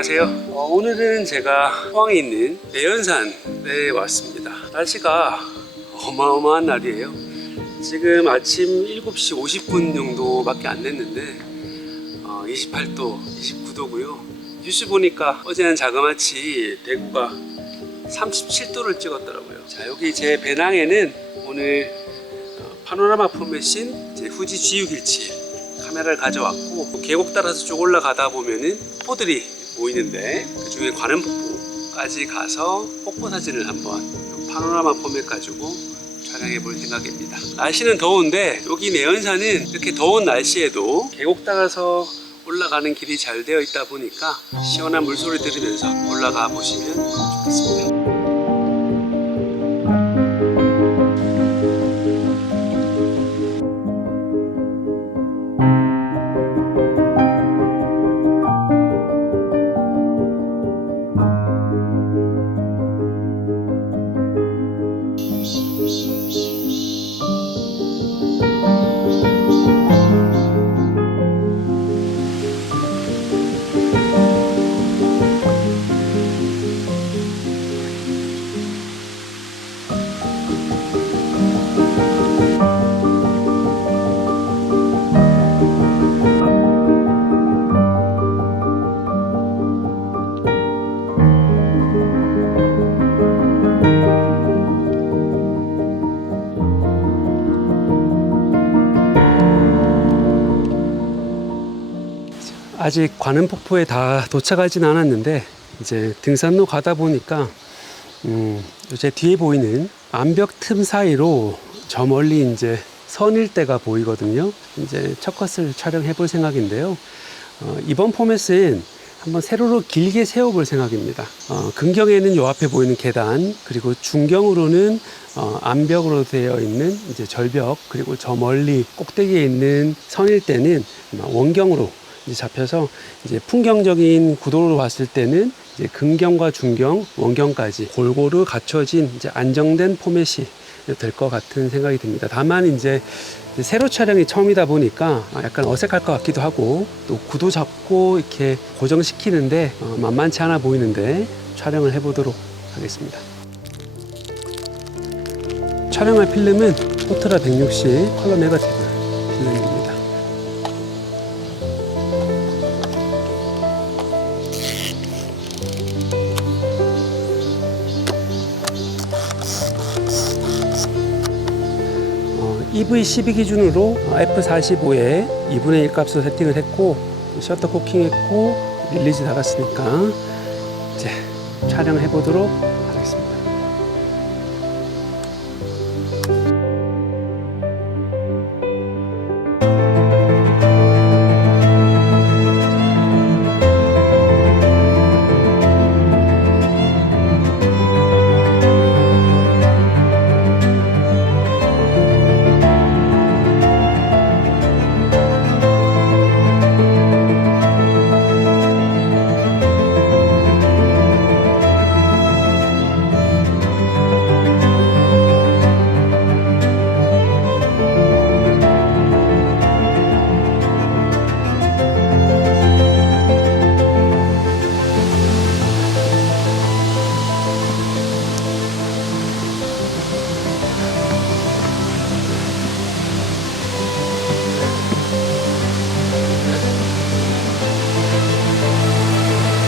안녕하세요. 오늘은 제가 포항에 있는 내연산에 왔습니다. 날씨가 어마어마한 날이에요. 지금 아침 7시 50분 정도밖에 안 됐는데 28도, 29도고요. 뉴스 보니까 어제는 자그마치 대구가 37도를 찍었더라고요. 자, 여기 제 배낭에는 오늘 파노라마 포맷인 후지 G617 카메라를 가져왔고, 계곡 따라서 쭉 올라가다 보면은 폭포들이 보이는데 그 중에 관음폭포까지 가서 폭포 사진을 한번 파노라마 포맷 가지고 촬영해 볼 생각입니다. 날씨는 더운데 여기 내연산은 이렇게 더운 날씨에도 계곡 따라서 올라가는 길이 잘 되어 있다 보니까 시원한 물소리 들으면서 올라가 보시면 좋겠습니다. 아직 관음폭포에 다 도착하진 않았는데 이제 등산로 가다 보니까 제 뒤에 보이는 암벽 틈 사이로 저 멀리 이제 선일대가 보이거든요. 이제 첫 컷을 촬영해 볼 생각인데요. 이번 포맷은 한번 세로로 길게 세워볼 생각입니다. 근경에는 요 앞에 보이는 계단, 그리고 중경으로는 암벽으로 되어 있는 이제 절벽, 그리고 저 멀리 꼭대기에 있는 선일대는 원경으로 이제 잡혀서 이제 풍경적인 구도로 봤을 때는 이제 근경과 중경, 원경까지 골고루 갖춰진 이제 안정된 포맷이 될 것 같은 생각이 듭니다. 다만 이제 세로 촬영이 처음이다 보니까 약간 어색할 것 같기도 하고, 또 구도 잡고 이렇게 고정시키는데 만만치 않아 보이는데 촬영을 해보도록 하겠습니다. 촬영할 필름은 포트라 160 컬러 네거티브 필름입니다. EV12 기준으로 F45에 2분의 1 값으로 세팅을 했고, 셔터 코킹했고 릴리즈 달았으니까 이제 촬영해 보도록 하겠습니다.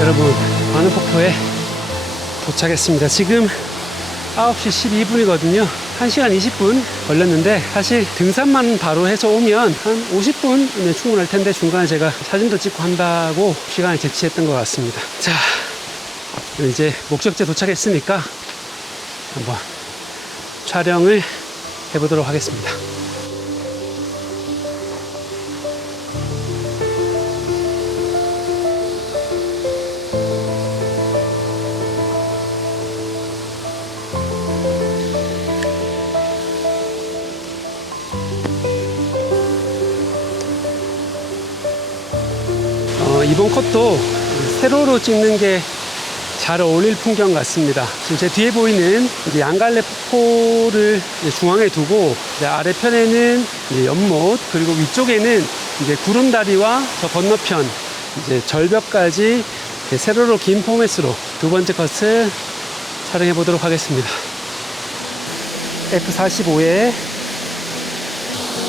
여러분, 관음폭포에 도착했습니다. 지금 9시 12분이거든요. 1시간 20분 걸렸는데, 사실 등산만 바로 해서 오면 한 50분이면 충분할 텐데 중간에 제가 사진도 찍고 한다고 시간을 제치했던 것 같습니다. 자, 이제 목적지에 도착했으니까 한번 촬영을 해보도록 하겠습니다. 이번 컷도 세로로 찍는 게 잘 어울릴 풍경 같습니다. 지금 제 뒤에 보이는 이제 양갈래 폭포를 이제 중앙에 두고, 이제 아래편에는 이제 연못, 그리고 위쪽에는 이제 구름다리와 저 건너편 이제 절벽까지 세로로 긴 포맷으로 두 번째 컷을 촬영해 보도록 하겠습니다. F45에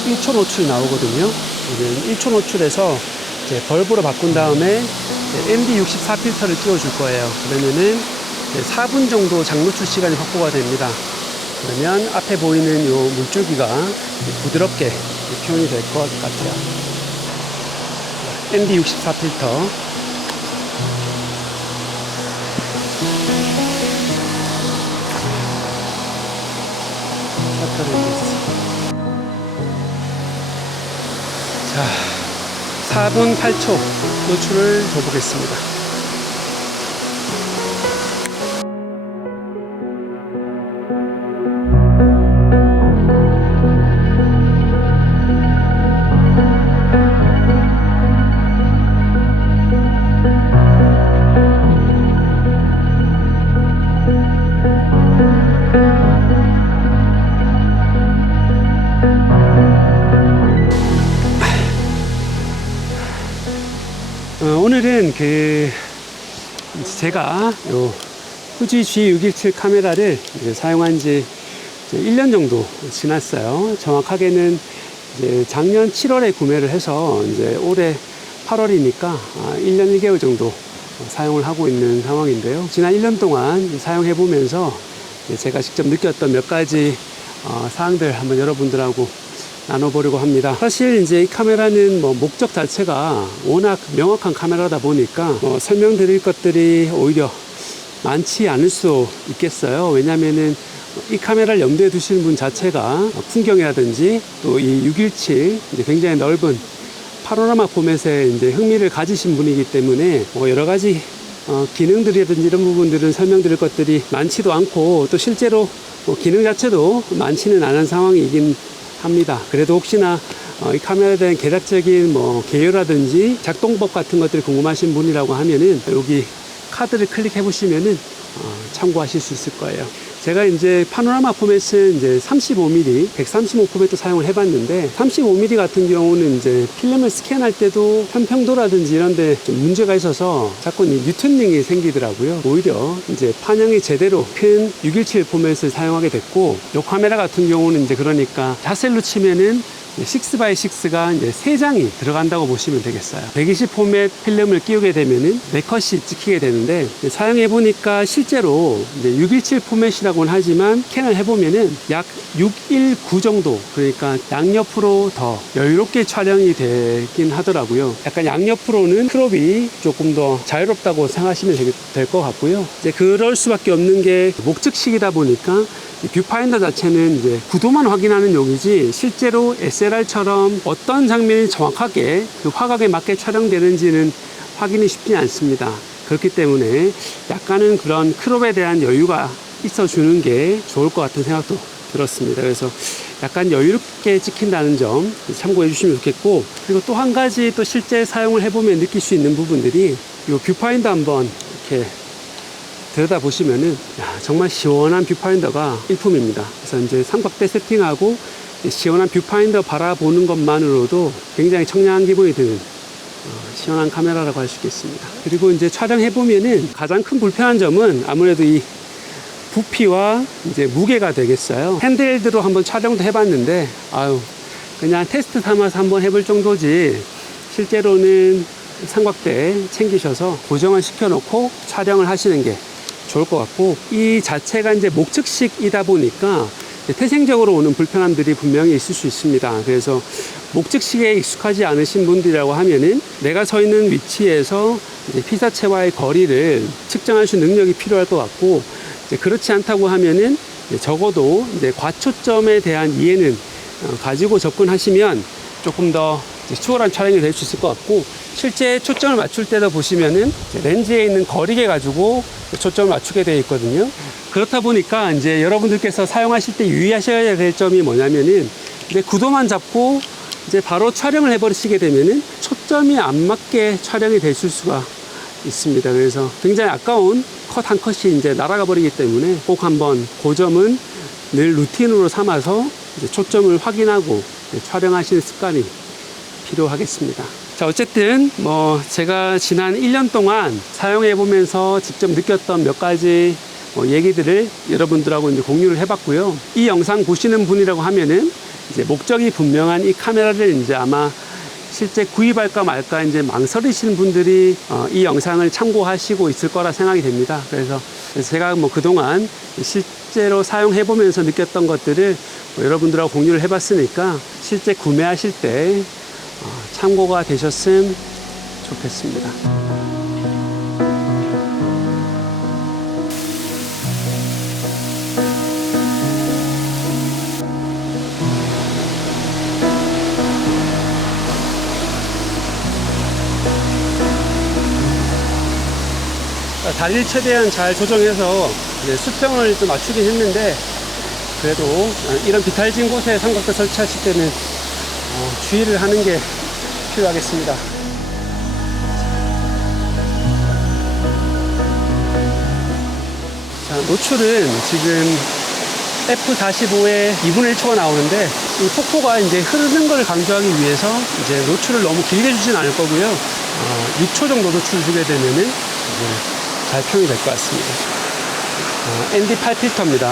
1초 노출 나오거든요. 1초 노출에서 이제 벌브로 바꾼 다음에 MD64 필터를 끼워줄 거예요. 그러면은 4분 정도 장노출 시간이 확보가 됩니다. 그러면 앞에 보이는 이 물줄기가 부드럽게 표현이 될 것 같아요. MD64 필터. 자, 4분 8초 노출을 줘보겠습니다. 오늘은 제가 요 후지 G617 카메라를 사용한 지 1년 정도 지났어요. 정확하게는 이제 작년 7월에 구매를 해서 이제 올해 8월이니까 1년 1개월 정도 사용을 하고 있는 상황인데요. 지난 1년 동안 사용해 보면서 제가 직접 느꼈던 몇 가지 사항들 한번 여러분들하고 나눠보려고 합니다. 사실 이제 이 카메라는 목적 자체가 워낙 명확한 카메라다 보니까 설명드릴 것들이 오히려 많지 않을 수 있겠어요. 왜냐면은 이 카메라를 염두에 두시는 분 자체가 풍경이라든지 또 이 617 굉장히 넓은 파노라마 포맷에 이제 흥미를 가지신 분이기 때문에 여러 가지 기능들이라든지 이런 부분들은 설명드릴 것들이 많지도 않고 또 실제로 기능 자체도 많지는 않은 상황이긴 합니다. 그래도 혹시나 이 카메라에 대한 개략적인 개요라든지 작동법 같은 것들이 궁금하신 분이라고 하면은 여기 카드를 클릭해 보시면은 참고하실 수 있을 거예요. 제가 이제 파노라마 포맷은 이제 35mm, 135 포맷도 사용을 해봤는데 35mm 같은 경우는 이제 필름을 스캔할 때도 편평도라든지 이런데 좀 문제가 있어서 자꾸 뉴트닝이 생기더라고요. 오히려 이제 판형이 제대로 큰 617 포맷을 사용하게 됐고, 이 카메라 같은 경우는 이제 그러니까 자셀로 치면은 6x6가 이제 3장이 들어간다고 보시면 되겠어요. 120 포맷 필름을 끼우게 되면은 4컷이 찍히게 되는데, 사용해 보니까 실제로 이제 617 포맷이라고는 하지만 스캔을 해보면은 약 619 정도, 그러니까 양옆으로 더 여유롭게 촬영이 되긴 하더라고요. 약간 양옆으로는 크롭이 조금 더 자유롭다고 생각하시면 될 것 같고요. 이제 그럴 수밖에 없는 게 목적식이다 보니까 뷰파인더 자체는 이제 구도만 확인하는 용이지 실제로 SLR처럼 어떤 장면이 정확하게 그 화각에 맞게 촬영되는지는 확인이 쉽지 않습니다. 그렇기 때문에 약간은 그런 크롭에 대한 여유가 있어주는 게 좋을 것 같은 생각도 들었습니다. 그래서 약간 여유롭게 찍힌다는 점 참고해 주시면 좋겠고, 그리고 또 한 가지 또 실제 사용을 해보면 느낄 수 있는 부분들이 이 뷰파인더 한번 이렇게 들여다보시면은 정말 시원한 뷰파인더가 일품입니다. 그래서 이제 삼각대 세팅하고 시원한 뷰파인더 바라보는 것만으로도 굉장히 청량한 기분이 드는 시원한 카메라라고 할 수 있겠습니다. 그리고 이제 촬영해보면은 가장 큰 불편한 점은 아무래도 이 부피와 이제 무게가 되겠어요. 핸드헬드로 한번 촬영도 해봤는데 그냥 테스트 삼아서 한번 해볼 정도지 실제로는 삼각대 챙기셔서 고정을 시켜놓고 촬영을 하시는 게 좋을 것 같고, 이 자체가 이제 목적식이다 보니까 태생적으로 오는 불편함들이 분명히 있을 수 있습니다. 그래서 목적식에 익숙하지 않으신 분들이라고 하면은 내가 서 있는 위치에서 이제 피사체와의 거리를 측정할 수 있는 능력이 필요할 것 같고, 이제 그렇지 않다고 하면은 적어도 이제 과초점에 대한 이해는 가지고 접근하시면 조금 더 수월한 촬영이 될 수 있을 것 같고, 실제 초점을 맞출 때도 보시면은 렌즈에 있는 거리계 가지고 초점을 맞추게 되어 있거든요. 그렇다 보니까 이제 여러분들께서 사용하실 때 유의하셔야 될 점이 뭐냐면은 이제 구도만 잡고 이제 바로 촬영을 해버리시게 되면은 초점이 안 맞게 촬영이 될 수가 있습니다. 그래서 굉장히 아까운 컷 한 컷이 이제 날아가 버리기 때문에 꼭 한번 그 점은 늘 루틴으로 삼아서 이제 초점을 확인하고 촬영하시는 습관이 필요하겠습니다. 자, 어쨌든 뭐 제가 지난 1년 동안 사용해 보면서 직접 느꼈던 몇 가지 얘기들을 여러분들하고 이제 공유를 해봤고요. 이 영상 보시는 분이라고 하면은 이제 목적이 분명한 이 카메라를 이제 아마 실제 구입할까 말까 이제 망설이시는 분들이 이 영상을 참고하시고 있을 거라 생각이 됩니다. 그래서 제가 뭐 그동안 실제로 사용해 보면서 느꼈던 것들을 여러분들하고 공유를 해봤으니까 실제 구매하실 때 참고가 되셨으면 좋겠습니다. 다리를 최대한 잘 조정해서 수평을 좀 맞추긴 했는데, 그래도 이런 비탈진 곳에 삼각대 설치하실 때는 주의를 하는 게 필요하겠습니다. 자, 노출은 지금 F45에 2분의 1초가 나오는데, 이 폭포가 이제 흐르는 걸 강조하기 위해서 이제 노출을 너무 길게 주진 않을 거고요. 6초 정도 노출을 주게 되면은 이제 잘 표현이 될 것 같습니다. ND8 필터입니다.